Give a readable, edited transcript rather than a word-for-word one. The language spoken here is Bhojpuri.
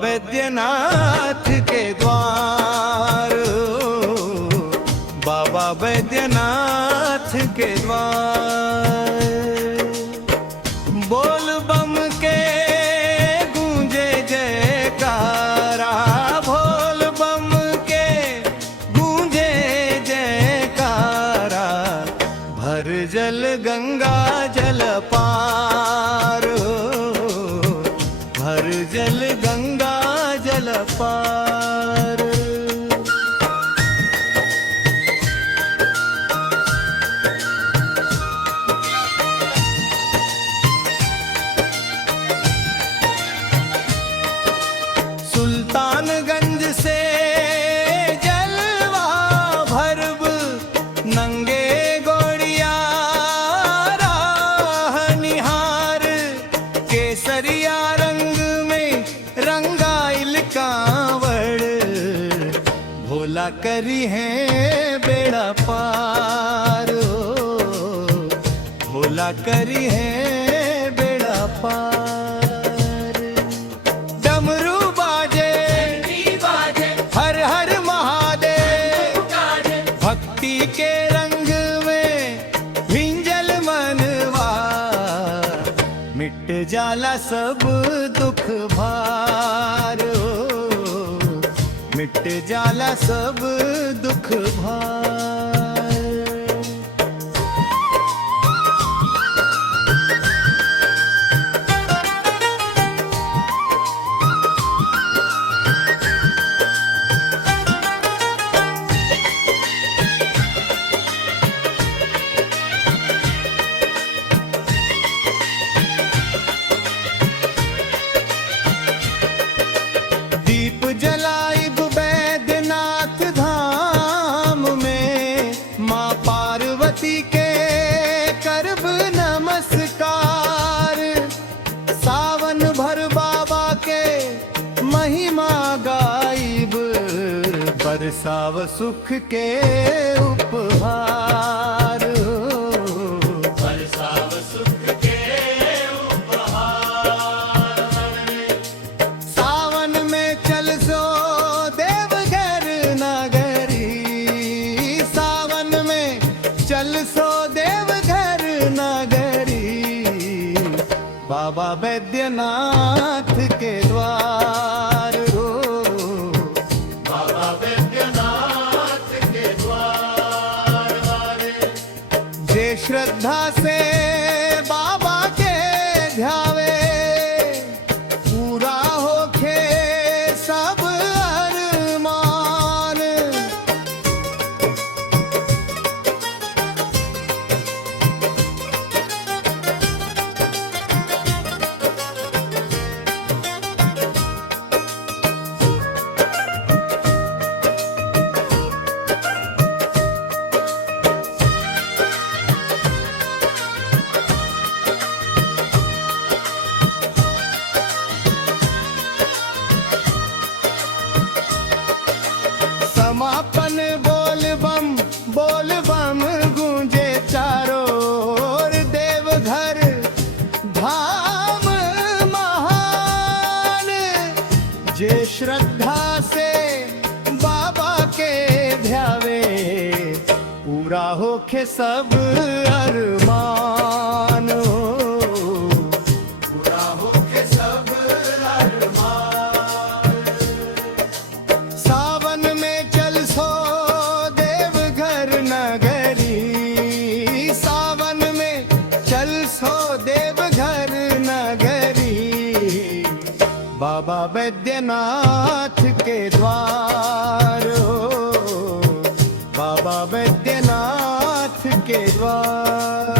बैद्यनाथ के द्वार, बाबा बैद्यनाथ के द्वार। बोल बम के गूंजे जयकारा, बोल बम के गूंजे जयकारा, भर जल गंगा जल पार, भर जल गंगा जल पार। सुल्तानगंज से जलवा भरब, नंगे गोड़िया राह निहार, केसरिया रंग में रंगाइल कांवड़, भोला करी है बेड़ा पार, भोला करी है बेड़ा पार। डमरू बाजे हर हर महादेव, भक्ति के रंग में भिंजल मनवा, मिट जाला सब दुख भार, मिट जाला सब दुख भार। दीप जलाई बैद्यनाथ धाम में, माँ पार्वती के करब नमस्कार, सावन भर बाबा के महिमा गाइब, बरसाव सुख के उपहार, बरसाव सुख के उपहार। सावन में चल सो देवघर नगरी, सावन में चल सो देवघर नगरी, बाबा बैद्यनाथ के द्वार, बाबा बैद्यनाथ के द्वार। जे श्रद्धा से बाबा के ध्यावे, पूरा होखे सब अरमान, समापन बोल बम गूंजे चारों ओर, देवघर धाम महान, जे श्रद्धा से बाबा के ध्यावे, पूरा होके सब अरमान, पूरा होके सब अरमान। सावन में चल सो देवघर नगरी, सावन में चल सो देवघर नगरी, बाबा बैद्यनाथ के द्वार, बाबा बैद्यनाथ के द्वार।